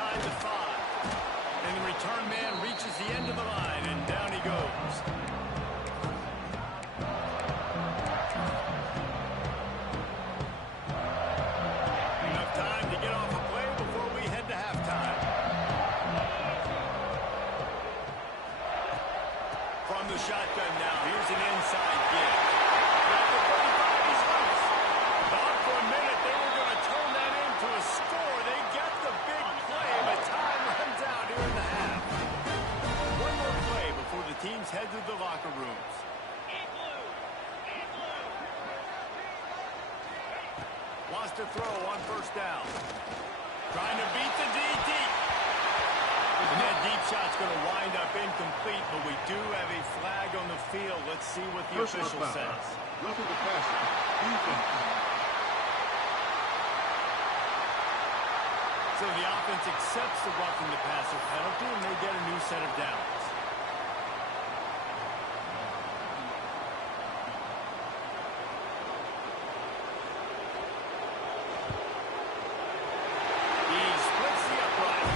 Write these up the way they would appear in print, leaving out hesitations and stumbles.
inside the 5. And the return man reaches the end of the line, and down he goes. Enough time to get off a play before we head to halftime. From the shotgun now, here's an inside give. At the 35, he's loose. Thought for a minute they were going to turn that into a score. They get the big play, but time runs out here in the half. One more play before the teams head to the locker rooms. Wants to throw on first down. Trying to beat the DT. And that deep shot's going to wind up incomplete, but we do have a flag on the field. Let's see what the official says. Roughing the passer. Defense. So the offense accepts the roughing the passer penalty, and they get a new set of downs. He splits the upright.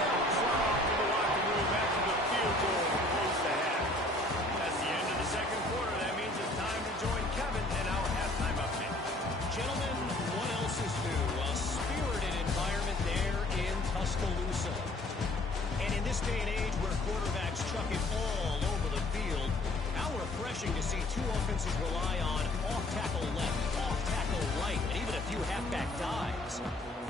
Now slide off to the locker room after the field goal to close the half. That's the end of the second quarter. That means it's time to join Kevin in our halftime update. Gentlemen, what else is new? A spirited environment there in Tuscaloosa. And in this day and age where quarterbacks chuck it all over the field, how refreshing to see two offenses rely on off-tackle left, off-tackle right, and even a few halfback dives.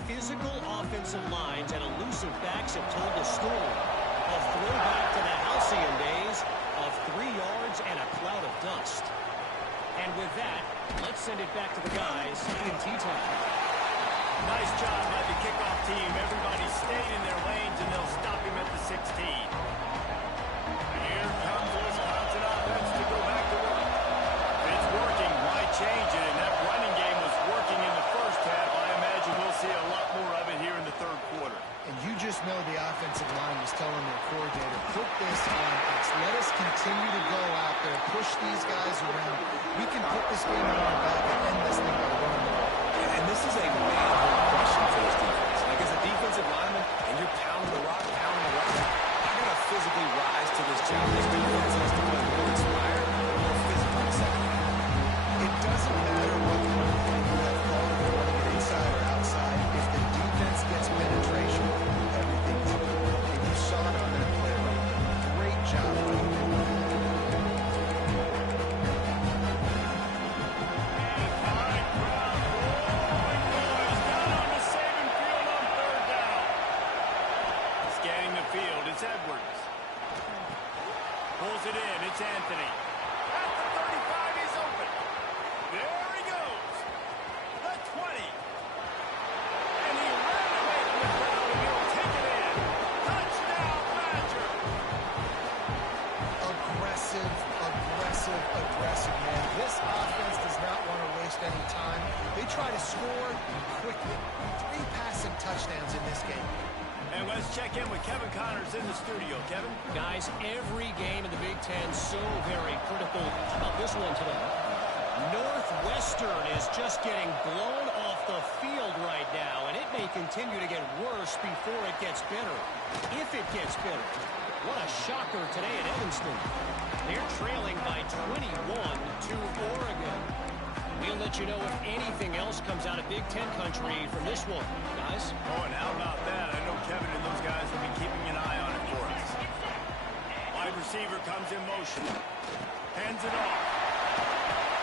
Physical offensive lines and elusive backs have told the story. A throwback to the halcyon days of 3 yards and a cloud of dust. And with that, let's send it back to the guys in T-Town. Nice job by the kickoff team. Everybody stayed in their lanes, and they'll stop him at the 16. Here comes Wisconsin offense to go back to work. It's working. Why change it? And that running game was working in the first half. I imagine we'll see a lot more of it here in the third quarter. And you just know the offensive line was telling their coordinator, put this on us. Let us continue to go out there, push these guys around. We can put this game on our back and end this thing by running the ball. And this is a manhood question for this defense. Like as a defensive lineman, and you're pounding the rock, I got to physically rise to this challenge. This defense has to play more inspired, more physical in the second half. It doesn't matter what kind of that call, if you want to get inside or outside. If the defense gets penetration, everything's good. And you saw it on that play right there. Great job right there. It's Edwards. Pulls it in. It's Anthony. At the 35, he's open. There he goes. The 20. And he ran away from the crowd, and he'll take it in. Touchdown, Badger. Aggressive, man. This offense does not want to waste any time. They try to score quickly. 3 passing touchdowns in this game. And let's check in with Kevin Connors in the studio. Kevin? Guys, every game in the Big Ten so very critical. How about this one today? Northwestern is just getting blown off the field right now, and it may continue to get worse before it gets better. If it gets better. What a shocker today at Evanston. They're trailing by 21 to Oregon. We'll let you know if anything else comes out of Big Ten country from this one, guys. Oh, and how about that? I know Kevin and those guys will be keeping an eye on it for us. Wide receiver comes in motion. Hands it off.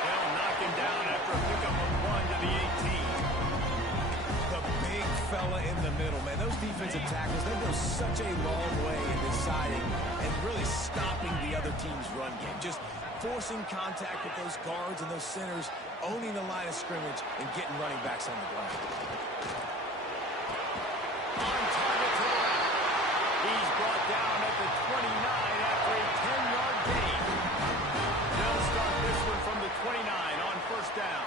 They'll knock him down after a pickup of 1 to the 18. The big fella in the middle, man. Those defensive tackles, they go such a long way in deciding and really stopping the other team's run game. Just forcing contact with those guards and those centers, owning the line of scrimmage, and getting running backs on the ground. On target to the left. He's brought down at the 29 after a 10-yard gain. They'll start this one from the 29 on first down.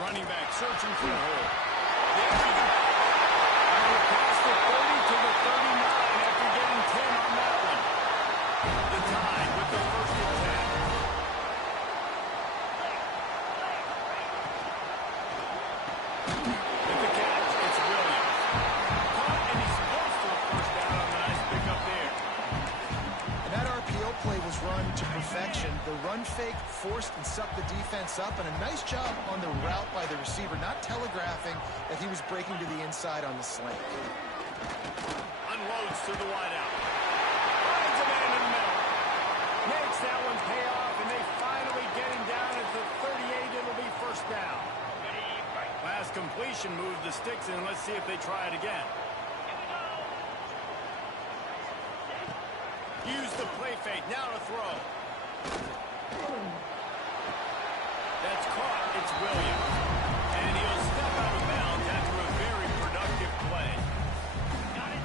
Running back searching for a hole. There he goes. Across the 30 to the 39 after getting 10 on that one. The tie with the first and 10. With the catch, it's Will his run to perfection. The run fake forced and sucked the defense up, and a nice job on the route by the receiver, not telegraphing that he was breaking to the inside on the slant. Unloads to the wideout. Finds a man in the middle. Makes that one pay off, and they finally get him down at the 38. It'll be first down. Last completion moved the sticks in. Let's see if they try it again. Use the play fake. Now to throw. That's caught. It's Williams. And he'll step out of bounds after a very productive play.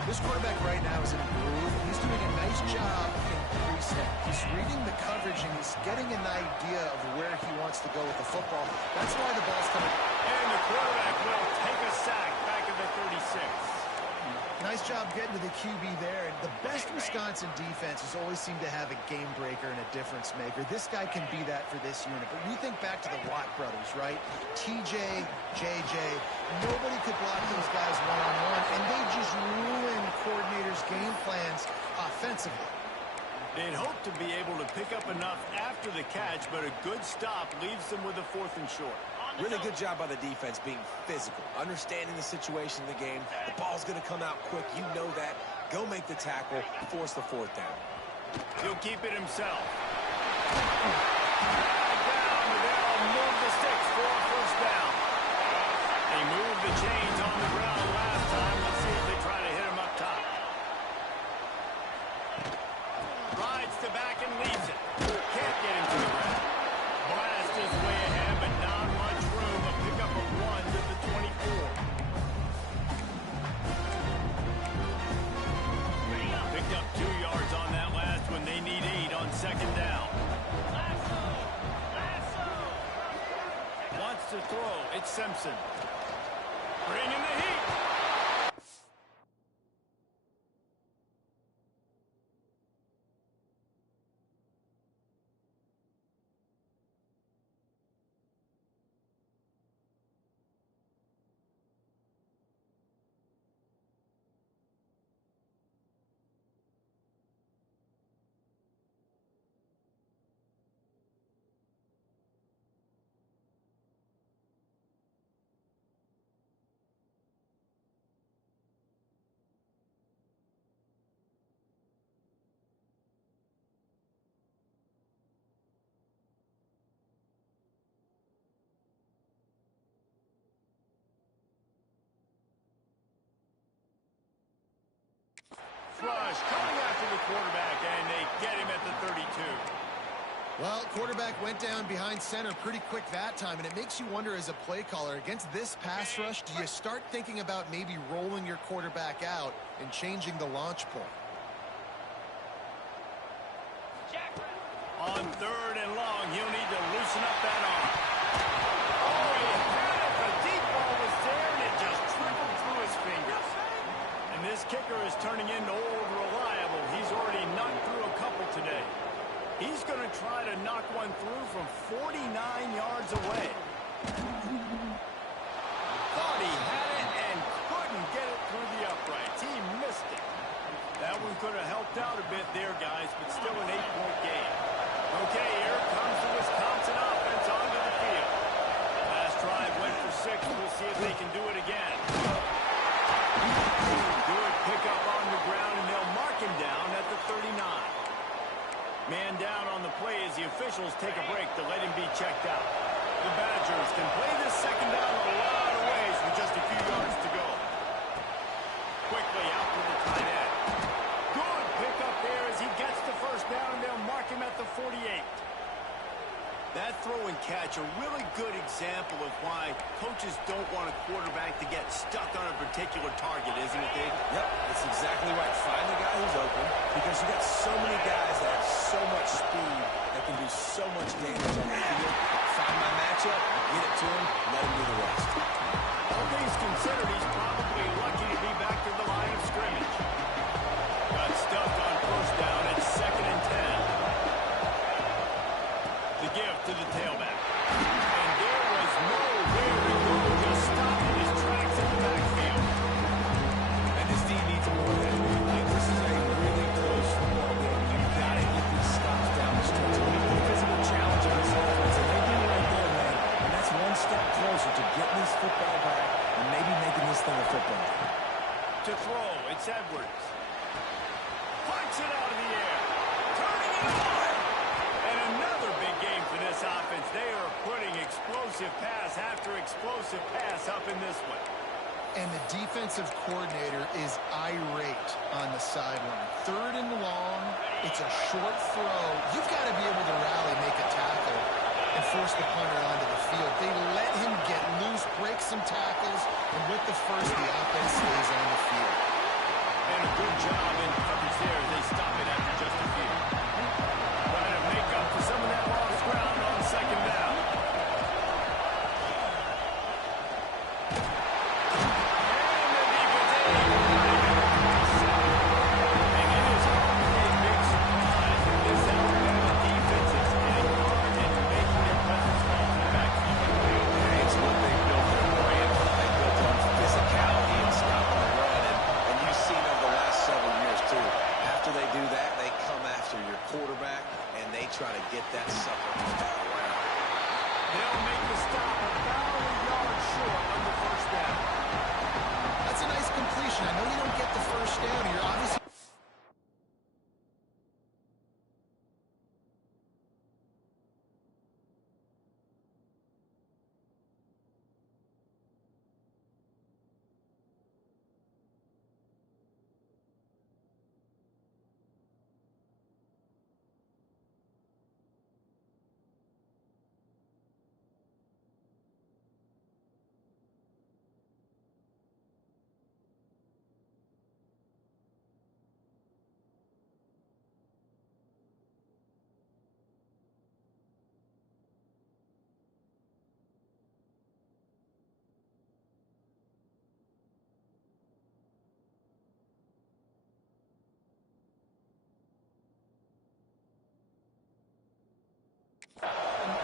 This quarterback right now is in a groove. He's doing a nice job in pre-snap. He's reading the coverage, and he's getting an idea of where he wants to go with the football. That's why the ball's coming. And the quarterback will take a sack back at the 36. Nice job getting to the QB there. The best Wisconsin defense has always seemed to have a game breaker and a difference maker. This guy can be that for this unit. But you think back to the Watt brothers, right? TJ, JJ, nobody could block those guys one-on-one, and they just ruin coordinators' game plans offensively. They'd hope to be able to pick up enough after the catch, but a good stop leaves them with a 4th and short. Really good job by the defense being physical, understanding the situation in the game. The ball's going to come out quick. You know that. Go make the tackle, force the 4th down. He'll keep it himself. Back down, but they'll move the sticks for a first down. They moved the chains on the ground last time. Let's see if they try to hit him up top. Rides to back and leaves it. Can't get him to the ground. Blast is way ahead, but not much room. A pickup of 1 to the 24. Picked up 2 yards on that last one. They need 8 on 2nd down. Wants to throw. It's Simpson. Bringing the heat. Rush coming after the quarterback, and they get him at the 32. Well, quarterback went down behind center pretty quick that time, and it makes you wonder as a play caller, against this pass rush, do you start thinking about maybe rolling your quarterback out and changing the launch point? On 3rd and long, he'll need to loosen up that arm. Oh, he had it. The deep ball was there, and it just trickled through his fingers. And this kicker is turning into old reliable. He's already knocked through a couple today. He's going to try to knock one through from 49 yards away. Thought he had it and couldn't get it through the uprights. He missed it. That one could have helped out a bit there, guys, but still an 8-point game. Okay, here comes the Wisconsin offense onto the field. Last drive went for 6. We'll see if they can do it again. Good pickup on the ground, and they'll mark him down at the 39. Man down on the play as the officials take a break to let him be checked out. The Badgers can play this 2nd down a lot of ways with just a few yards to go. Quickly out to the tight end. Good pickup there as he gets the first down, and they'll mark him at the 48. That throw and catch, a really good example of why coaches don't want a quarterback to get stuck on a particular target, isn't it, Dave? Yep, that's exactly right. Find the guy who's open, because you got so many guys that have so much speed that can do so much damage on the field. Find my matchup, get it to him, let him do the rest. All things considered, he's probably lucky to be back to the line of scrimmage. Got stuffed on 1st down. It's 2nd and 10. The give to the tailback. And there was nowhere to go, just stopping his tracks in the backfield. And this team needs more than that. This is a really close football game. And another big game for this offense. They are putting explosive pass after explosive pass up in this one. And the defensive coordinator is irate on the sideline. 3rd and long, it's a short throw. You've got to be able to rally, make a tackle, and force the punter onto the field. They let him get loose, break some tackles, and with the first, the offense stays on the field. And a good job in coverage there. They stop it after just a few. Trying to make up for some of that lost ground on 2nd down. Quarterback, and they try to get that sucker around. They'll make the stop about a yard short on the 1st down. That's a nice completion. I know you don't get the 1st down. You're obviously...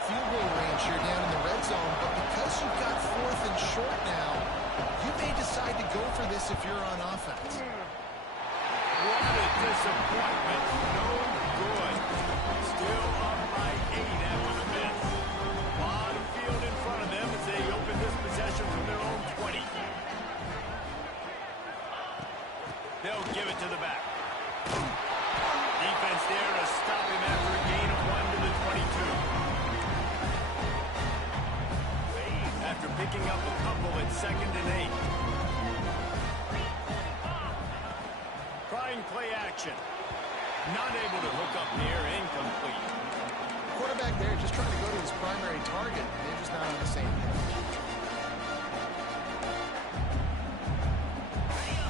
Field goal range here down in the red zone, but because you've got 4th and short now, you may decide to go for this if you're on offense. What a disappointment. No good. Still up by 8 after the miss. Bottom field in front of them as they open this possession from their own 20. They'll give it to the back. Defense there to stop him after a gain of 1 to the 22. After picking up a couple at 2nd and 8. Trying play action. Not able to hook up near, incomplete. Quarterback there just trying to go to his primary target, and they're just not on the same page.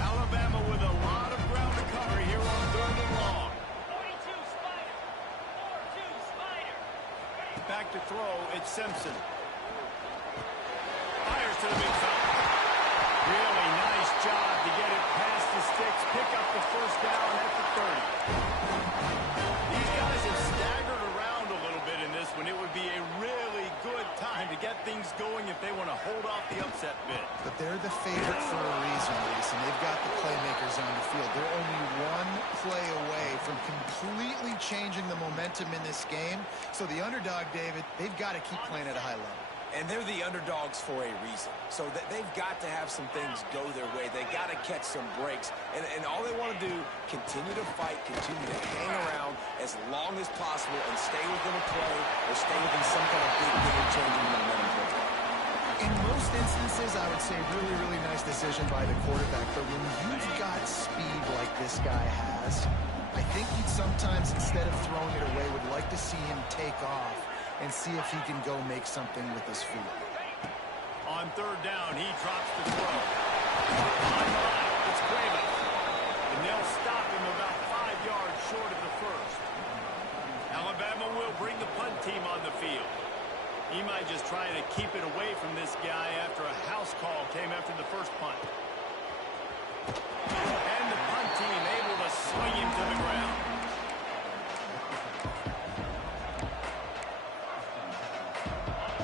Alabama with a lot of ground to cover here on 3rd and long. 42 Spider. 4-2 Spider. Back to throw, it's Simpson. Fires to the big fella. Really nice job to get it past the sticks, pick up the 1st down at the 30. These guys have staggered around a little bit in this one. It would be a really good time to get things going if they want to hold off the upset bid. But they're the favorite for a reason, Reese, and they've got the playmakers on the field. They're only 1 play away from completely changing the momentum in this game. So the underdog, David, they've got to keep playing at a high level. And they're the underdogs for a reason. So they've got to have some things go their way. They got to catch some breaks. And all they want to do, continue to fight, continue to hang around as long as possible and stay within a play or stay within some kind of big game-changing momentum play. In most instances, I would say really, really nice decision by the quarterback. But when you've got speed like this guy has, I think you'd sometimes, instead of throwing it away, would like to see him take off and see if he can go make something with his feet. On 3rd down, he drops the throw. On the left, it's Graham. And they'll stop him about 5 yards short of the 1st. Alabama will bring the punt team on the field. He might just try to keep it away from this guy after a house call came after the 1st punt. And the punt team able to swing him to the ground.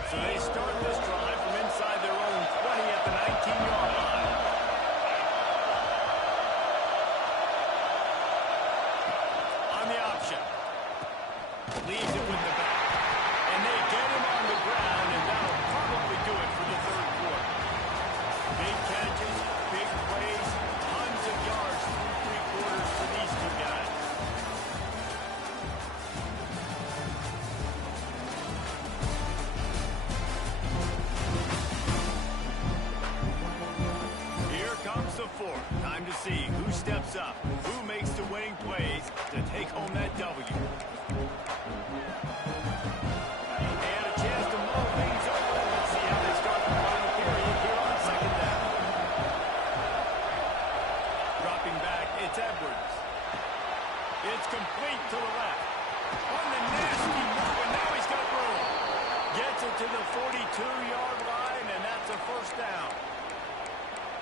So they start this drive from inside their own 20 at the 19-yard line. On the option. Leaves it with the back. And they get him on the ground, and that'll probably do it for the 3rd quarter. Big catches, big plays, tons of yards through 3 quarters for these two guys. W. And a chance to mull things over. Let's see how they start the final period here on second down. Dropping back, it's Edwards. It's complete to the left. On the nasty move, and now he's got room. Gets it to the 42-yard line, and that's a first down.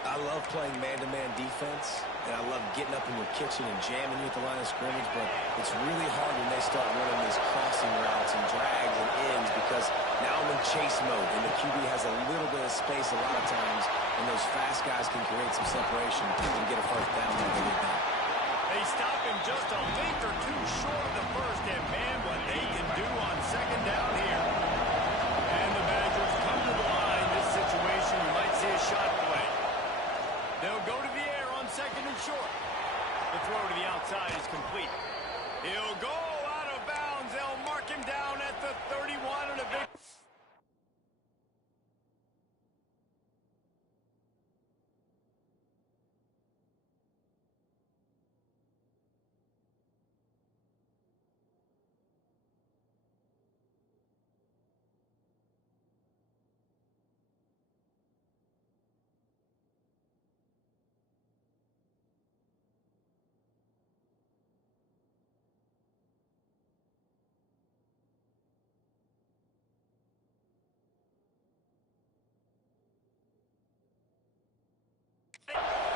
I love playing man-to-man defense, and I love getting up in your kitchen and jamming you at the line of scrimmage, but it's really hard when they start running these crossing routes and drags and ends because now I'm in chase mode, and the QB has a little bit of space a lot of times, and those fast guys can create some separation and get a first down when they get that. They stop him just a length or two short of the first, and man, what they can do on second down here. And the Badgers come to the line. This situation, you might see a shot play. They'll go to the air on second and short. The throw to the outside is complete. He'll go out of bounds. They'll mark him down at the 31 and a big...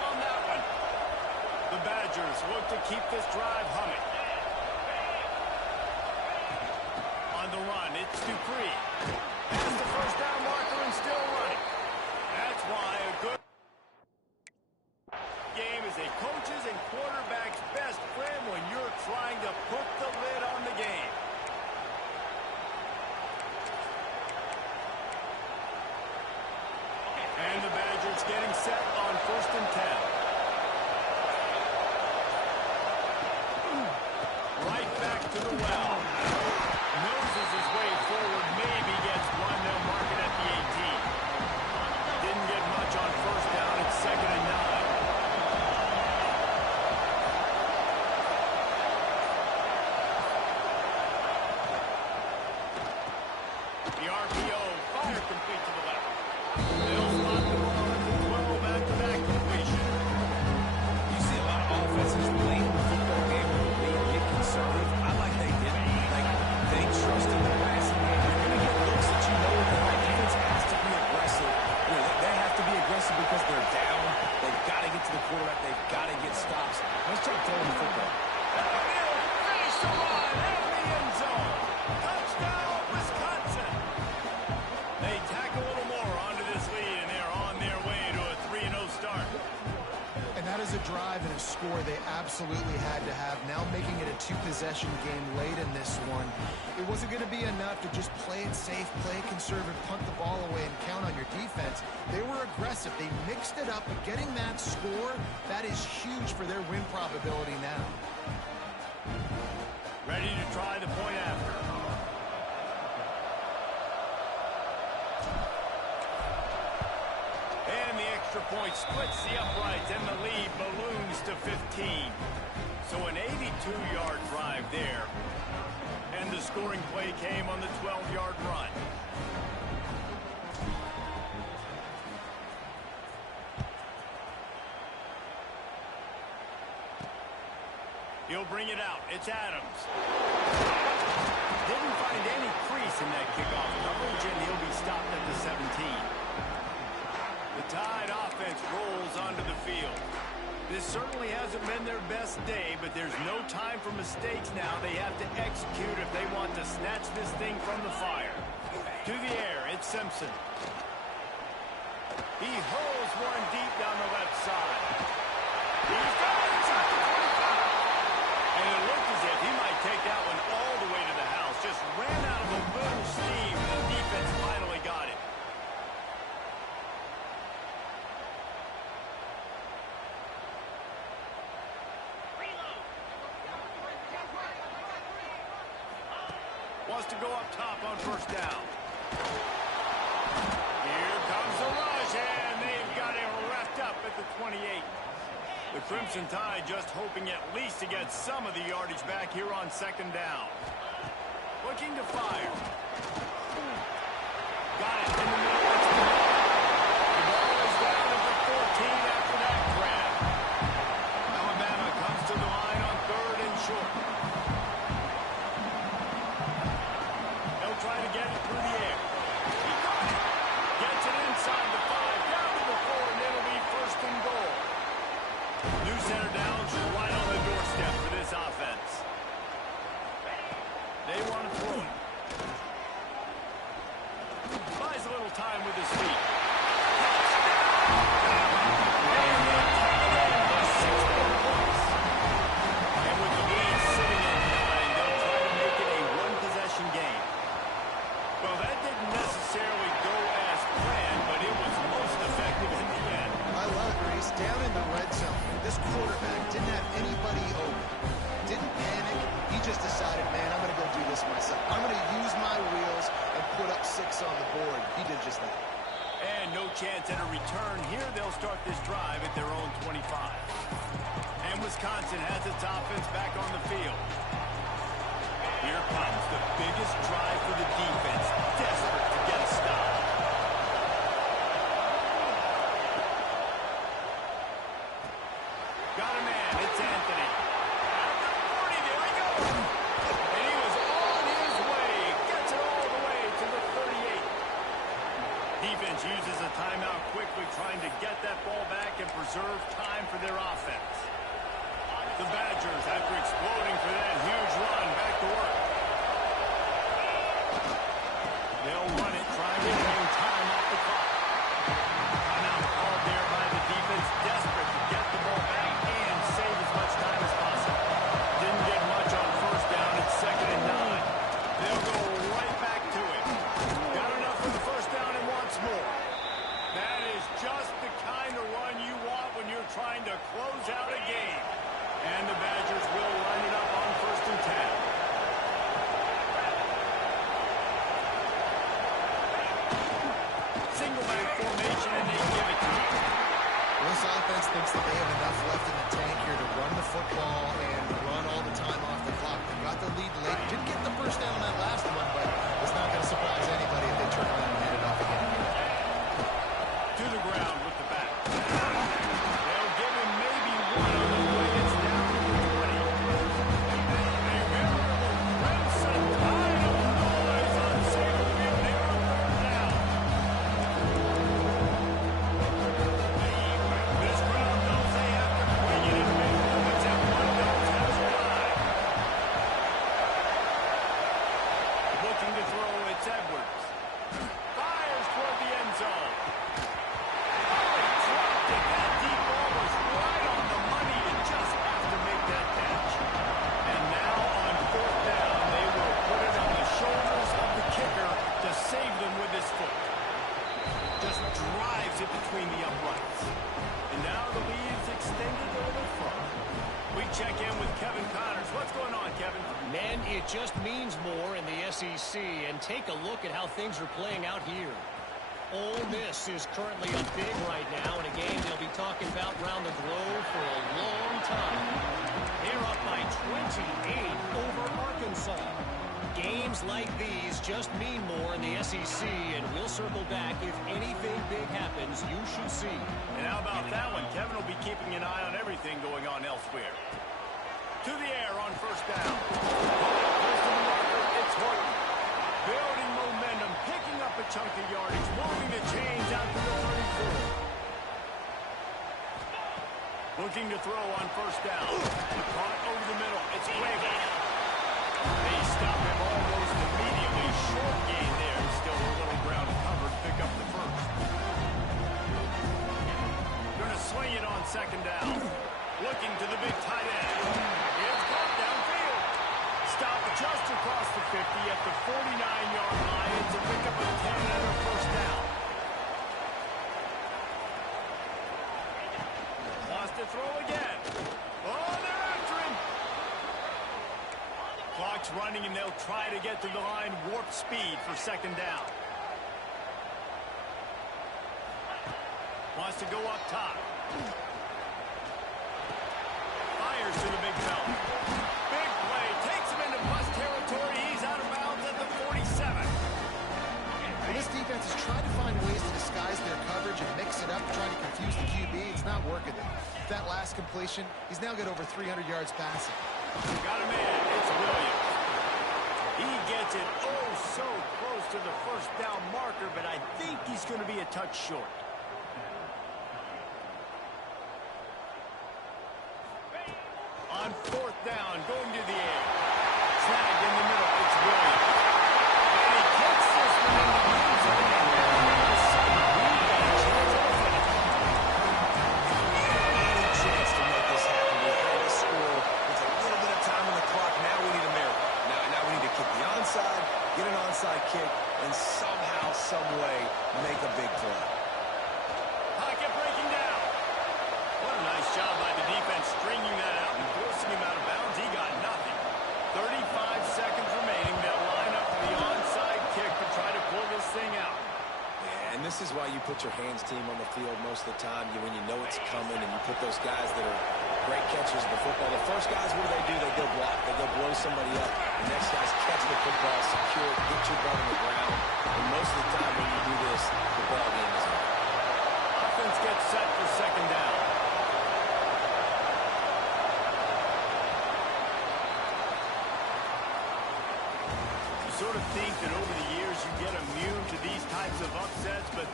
on that one. The Badgers look to keep this drive humming. On the run, it's Dupree. Has the first down marker and still running. That's why a good game is a coach's and quarterback's best friend when you're trying to put the lid on the game. And the Badgers getting set on 1st and 10. Right back to the well. Noses his way forward, maybe gets one. They'll mark it at the 18. Didn't get much on first down. It's 2nd and 9. The RPO, fire complete to the left. They'll spot the ball at the 12 back-to-back completion. You see a lot of offenses late in the football game where the lead get conservative. I like they did. Like, they trust in the passing game. You're going to get looks that you know the right defense has to be aggressive. You know, they have to be aggressive because they're down. They've got to get to the quarterback. They've got to get stops. Let's try to throw the football. Finish the run out of the end zone. Touchdown, Wisconsin. They tack a little more onto this lead, and they're on their way to a 3-0 start. And that is a drive and a score they absolutely had to have. Now making it a two-possession game late in this one. It wasn't going to be enough to just play it safe, play it conservative, punt the ball away, and count on your defense. They were aggressive. They mixed it up, but getting that score, that is huge for their win probability now. Ready to try the point after. And the extra point splits the uprights, and the lead balloons to 15. So an 82-yard drive there. And the scoring play came on the 12-yard run. He'll bring it out. It's Adams. Didn't find any crease in that kickoff coverage, and he'll be stopped at the 17. The Tide offense rolls onto the field. This certainly hasn't been their best day, but there's no time for mistakes now. They have to execute if they want to snatch this thing from the fire. To the air, it's Simpson. He hurls one deep down the left side. He's got it inside the 25. And it looked as if he might take that one all the way to the house. Just ran out of a little steam. The defense finally got it. Wants to go up top on first down. Here comes the rush, and they've got him wrapped up at the 28. The Crimson Tide just hoping at least to get some of the yardage back here on second down. Looking to fire. Got it in the middle. The ball is down at the 14 after that grab. Alabama comes to the line on 3rd and short. They'll try to get it through the air. He got it. Gets it inside the 5, down to the 4, and it'll be 1st and goal. New center downs right on the doorstep for this offense. They want to throw it. Buys a little time with his feet. And with the lead sitting at 9, they'll try to make it a one-possession game. Well, that didn't necessarily go as planned, but it was most effective in the end. I love it, Reese. Down in the red zone, this quarterback didn't have anybody open. Didn't panic. He just decided, man, I'm going to go do this myself. I'm going to use my wheels and put up 6 on the board. He did just that. And no chance at a return here. They'll start this drive at their own 25. And Wisconsin has its offense back on the field. Here comes the biggest drive for the defense. Desperate to get a stop. Got a man. It's Anthony. At the 40, there he goes. And he was on his way. Gets it all the way to the 38. Defense uses a timeout quickly, trying to get that ball back and preserve time for their offense. The Badgers, after exploding for that huge run, back to work. They'll run it, trying to gain time off the clock. Timeout called there by the defense, desperate to get the ball back and save as much time as possible. Didn't get much on 1st down. It's 2nd and 9. They'll go right back to it. Got enough for the 1st down and wants more. That is just the kind of run you want when you're trying to close out a game. And the Badgers will line it up on 1st and 10. Single back formation, and they give it to him. This offense thinks that they have enough left in the tank here to run the football and run all the time off the clock. They got the lead late. Didn't get the 1st down on that last one, but it's not going to surprise anybody if they turn around and hand it off again. To the ground with the back. They'll give him maybe one on the way. It's down to the 20. A veritable crimson tide of noise on Sabre Field here on 3rd down. This crowd knows they have to bring it in big moments, and one of those has arrived. Looking to throw, it's Edwards. Fires toward the end zone. That deep ball was right on the money. You just have to make that catch. And now on 4th down, they will put it on the shoulders of the kicker to save them with his foot. Just drives it between the uprights. And now the lead's extended a little further. We check in with Kevin Connors. What's going on, Kevin? Men, it just means more in the SEC, and take a look at how things are playing out here. Ole Miss is currently up big right now in a game they'll be talking about around the globe for a long time. They're up by 28 over Arkansas. Games like these just mean more in the SEC, and we'll circle back. If anything big happens, you should see. And how about that one? Kevin will be keeping an eye on everything going on elsewhere. To the air on 1st down. Close to the marker, it's Horton. Building momentum, picking up a chunk of yardage, moving the chains out to the 34. Looking to throw on 1st down. Caught over the middle. It's Cueva. They stop him almost immediately. Short gain there. Still a little ground covered. Pick up the 1st. Going to swing it on 2nd down. Looking to the big tight end. It's caught downfield. Stop just across the 50 at the 49-yard line to pick up a 10 and a 1st down. Wants to throw again. Oh, they're after him. Clock's running, and they'll try to get to the line warp speed for 2nd down. Wants to go up top. to the big fella. Big play. Takes him into bus territory. He's out of bounds at the 47. Well, this defense is trying to find ways to disguise their coverage and mix it up, trying to confuse the QB. It's not working. With that last completion, he's now got over 300 yards passing. Got a man. It's Williams. He gets it so close to the first down marker, but I think he's going to be a touch short. On fourth down, going to the air. Snagged in the middle. It's Williams. And he kicks this one into the end zone. Any chance to make this happen. We had a score. There's a little bit of time on the clock. Now we need a miracle. Now we need to kick the onside, get an onside kick, and somehow, some way, make a big play. Pocket breaking down. What a nice job by the defense stringing that out and forcing him out of bounds. He got nothing. 35 seconds remaining. They'll line up for the onside kick to try to pull this thing out. Yeah, and this is why you put your hands team on the field most of the time. When you know it's coming and you put those guys that are great catchers of the football. The first guys, what do? They go block. They go blow somebody up. The next guys catch the football, secure it, get your butt on the ground. And most of the time when you do this, the ball game is over. Offense gets set for second down. You sort of think that over the years you get immune to these types of upsets, but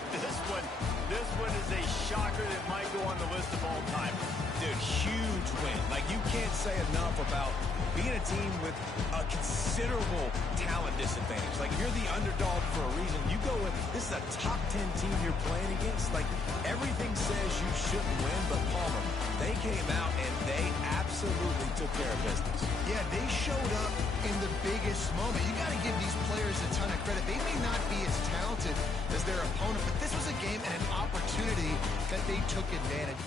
this one is a shocker that might go on the list of all time. Dude, huge win. Like, you can't say enough about being a team with a considerable talent disadvantage. Like, if you're the underdog for a reason, you go with, this is a top 10 team you're playing against. Like, everything says you shouldn't win, but Palmer, they came out and they absolutely took care of business. Yeah, they showed up in the biggest moment. You got to give these players a ton of credit. They may not be as talented as their opponent, but this was a game and an opportunity that they took advantage.